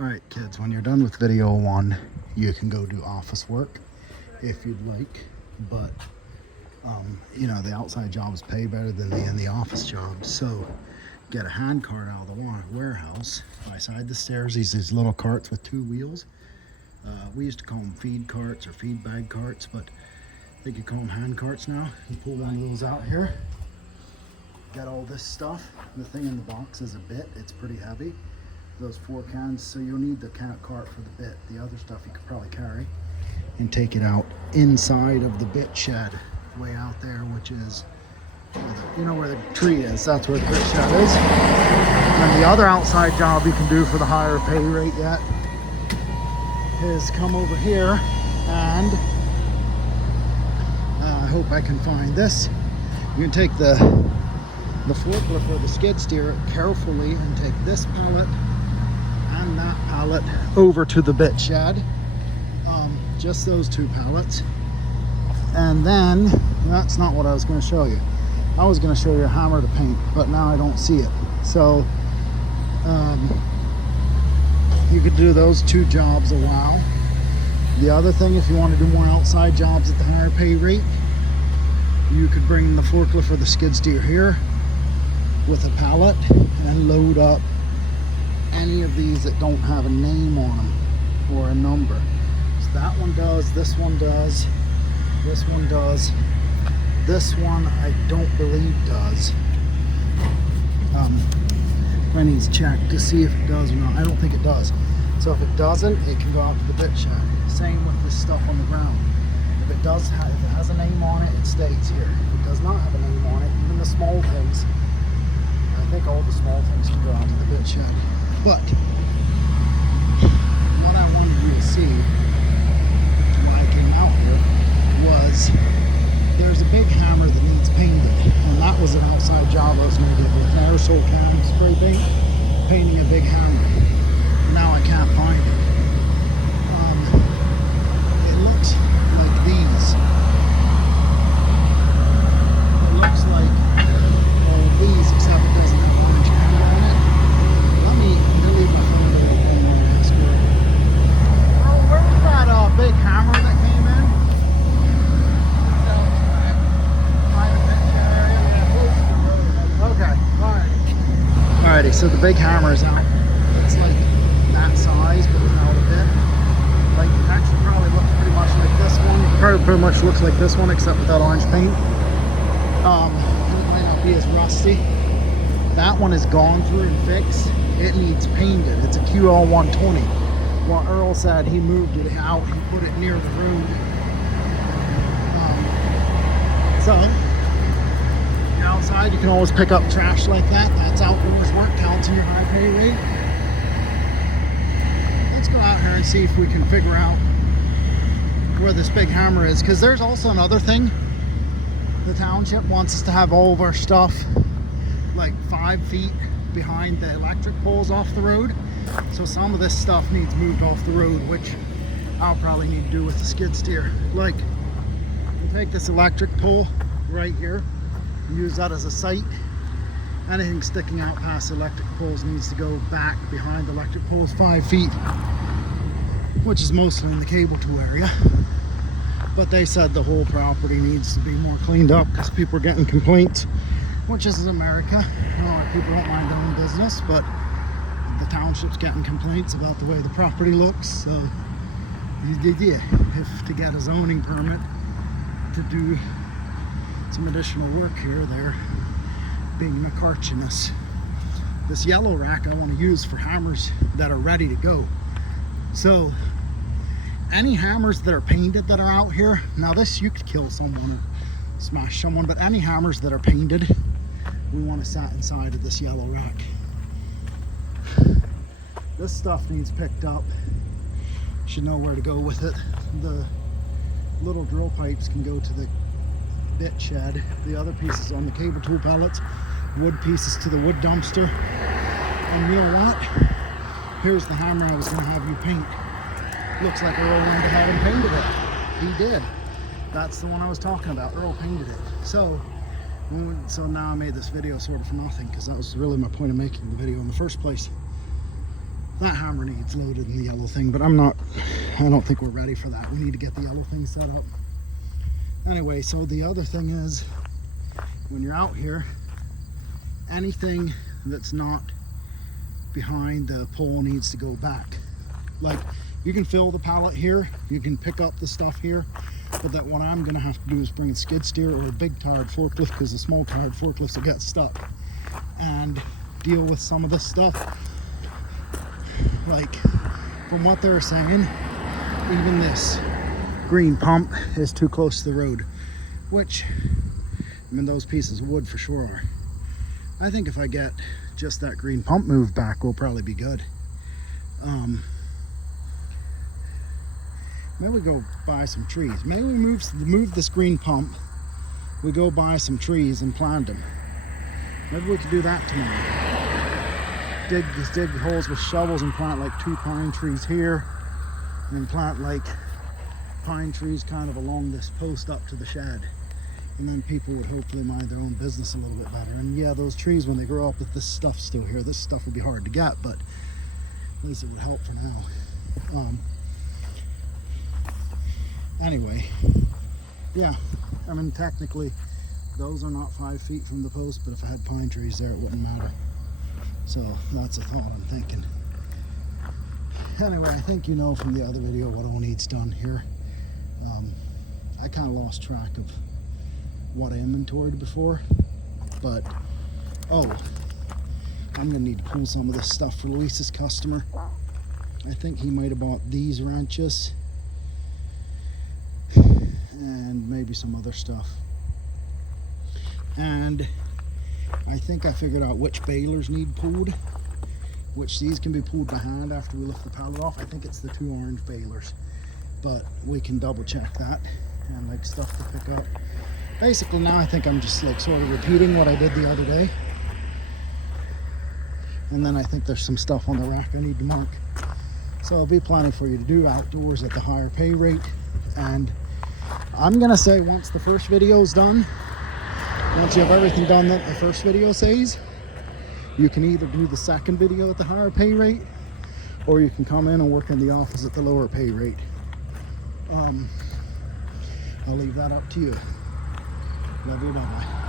Alright kids, when you're done with video 1, you can go do office work if you'd like, but you know, the outside jobs pay better than the office jobs. So get a hand cart out of the warehouse. Beside the stairs, these little carts with 2 wheels. We used to call them feed carts or feed bag carts, but I think you call them hand carts now. You pull one of those out here, get all this stuff. The thing in the box is a bit, it's pretty heavy. Those 4 cans, so you'll need the cart for the bit. The other stuff you could probably carry and take it out inside of the bit shed way out there, which is you know where the tree is. That's where the bit shed is. And the other outside job you can do for the higher pay rate yet is come over here and I hope I can find this. You can take the forklift or the skid steer carefully and take this pallet and that pallet over to the bit shed. Just those 2 pallets. And then, that's not what I was going to show you. I was going to show you a hammer to paint, but now I don't see it. So, you could do those 2 jobs a while. The other thing, if you want to do more outside jobs at the higher pay rate, you could bring the forklift or the skid steer here with a pallet and load up any of these that don't have a name on them or a number. So that one does, this one does, this one does, this one I don't believe does. I need to check to see if it does or not. I don't think it does. So if it doesn't, it can go out to the bit shed. Same with this stuff on the ground. If it does, if it has a name on it, it stays here. If it does not have a name on it, even the small things, I think all the small things can go out to the bit shed. But what I wanted you to see when I came out here was there's a big hammer that needs painted, and that was an outside job I was going to get with an aerosol can spray paint, painting a big hammer. Now I can't find it. It looks like these. It looks like all these, except it doesn't have orange hammer on it. Let me delete my phone and ask you. Oh, where's that big hammer that came in? Okay, alrighty, so the big hammer is out. It's like that size, but without a bit. Like, it actually probably looks pretty much like this one. It probably pretty much looks like this one, except without orange paint. It might not be as rusty. That one is gone through and fixed. It needs painted. It's a QL 120. Well, Earl said he moved it out. He put it near the road. So, outside, you can always pick up trash like that. That's outdoors work, counts in your high pay rate. Let's go out here and see if we can figure out where this big hammer is, because there's also another thing. The township wants us to have all of our stuff like 5 feet behind the electric poles off the road. So some of this stuff needs moved off the road, which I'll probably need to do with the skid steer. Like, we'll take this electric pole right here, use that as a site. Anything sticking out past electric poles needs to go back behind the electric poles 5 feet, which is mostly in the cable tool area. But they said the whole property needs to be more cleaned up because people are getting complaints, which is America. People don't mind their own business, but the township's getting complaints about the way the property looks. So if to get a zoning permit to do some additional work here, they're being McCarchiness. This yellow rack I want to use for hammers that are ready to go. So any hammers that are painted that are out here, now this you could kill someone or smash someone, but any hammers that are painted, we want to set inside of this yellow rack. This stuff needs picked up. Should know where to go with it. The little drill pipes can go to the bit shed. The other pieces on the cable tool pallets, wood pieces to the wood dumpster. And you know what? Here's the hammer I was going to have you paint. Looks like Earl went ahead and painted it. He did. That's the one I was talking about. Earl painted it. So now I made this video sort of for nothing, because that was really my point of making the video in the first place. That hammer needs loaded in the yellow thing, but I don't think we're ready for that. We need to get the yellow thing set up. Anyway, so the other thing is, when you're out here, anything that's not behind the pole needs to go back. Like, you can fill the pallet here, you can pick up the stuff here, but that what I'm gonna have to do is bring a skid steer or a big tired forklift, because the small tired forklifts will get stuck, and deal with some of this stuff. Like, from what they're saying, even this green pump is too close to the road, which, I mean, those pieces of wood for sure are. I think if I get just that green pump moved back, we'll probably be good. Maybe we go buy some trees. Maybe we move this green pump. We go buy some trees and plant them. Maybe we could do that tomorrow. Dig holes with shovels and plant like 2 pine trees here, and plant like pine trees kind of along this post up to the shed. And then people would hopefully mind their own business a little bit better. And yeah, those trees, when they grow up, if this stuff's still here, this stuff would be hard to get, but at least it would help for now. Anyway, yeah, I mean, technically those are not 5 feet from the post, but if I had pine trees there, it wouldn't matter. So that's a thought I'm thinking. Anyway, I think you know from the other video what all needs done here. I kind of lost track of what I inventoried before, but I'm gonna need to pull some of this stuff for Luis's customer. I think he might have bought these wrenches and maybe some other stuff. And I think I figured out which balers need pulled, which these can be pulled by hand after we lift the pallet off. I think it's the 2 orange balers, but we can double check that. And like stuff to pick up. Basically now I think I'm just like sort of repeating what I did the other day. And then I think there's some stuff on the rack I need to mark. So I'll be planning for you to do outdoors at the higher pay rate. And I'm gonna say once the first video is done, once you have everything done that the first video says, you can either do the second video at the higher pay rate, or you can come in and work in the office at the lower pay rate. I'll leave that up to you. Love you, bye-bye.